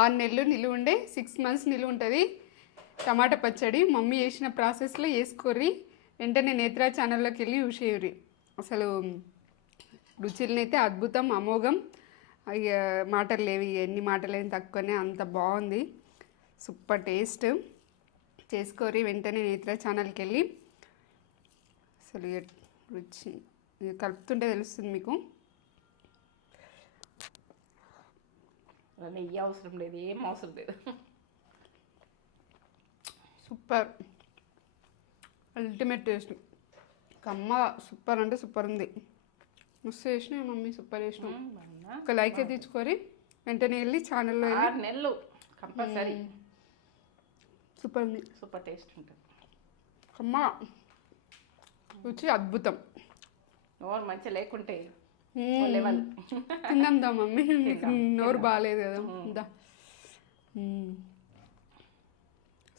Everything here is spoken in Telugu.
6 నెలలు నిలువ ఉండే 6 మంత్స్ నిలువ ఉంటుంది టమాటా పచ్చడి. మమ్మీ చేసిన ప్రాసెస్లో వేసుకోర్రి. వెంటనే నేత్ర ఛానల్లోకి వెళ్ళి చూసేయర్రి. అసలు రుచులనైతే అద్భుతం, అమోఘం. ఇక మాటలు లేవి, ఎన్ని మాటలు ఏం తక్కువనే, అంత బాగుంది. Super taste. చేసుకోర్రి వెంటనే నేత్ర ఛానల్కి వెళ్ళి. అసలు రుచి కలుపుతుంటే తెలుస్తుంది మీకు. నెయ్యి అవసరం లేదు, ఏం అవసరం లేదు. Super, ultimate taste. కమ్మ సూపర్ అంటే సూపర్ ఉంది. మస్తు చేసిన మమ్మీ, సూపర్ చేసిన. ఒక లైక్ అయితే ఇచ్చుకోరి. వెంటనే వెళ్ళి ఛానల్లో 6 నెలలు కంపల్సరీ. సూపర్ ఉంది, సూపర్ టేస్ట్ ఉంటుంది. కమ్మ రుచి అద్భుతం. నోరు మంచిగా లేకుంటే తిందాం దా మమ్మీ, నోరు బాగాలేదు కదా. దా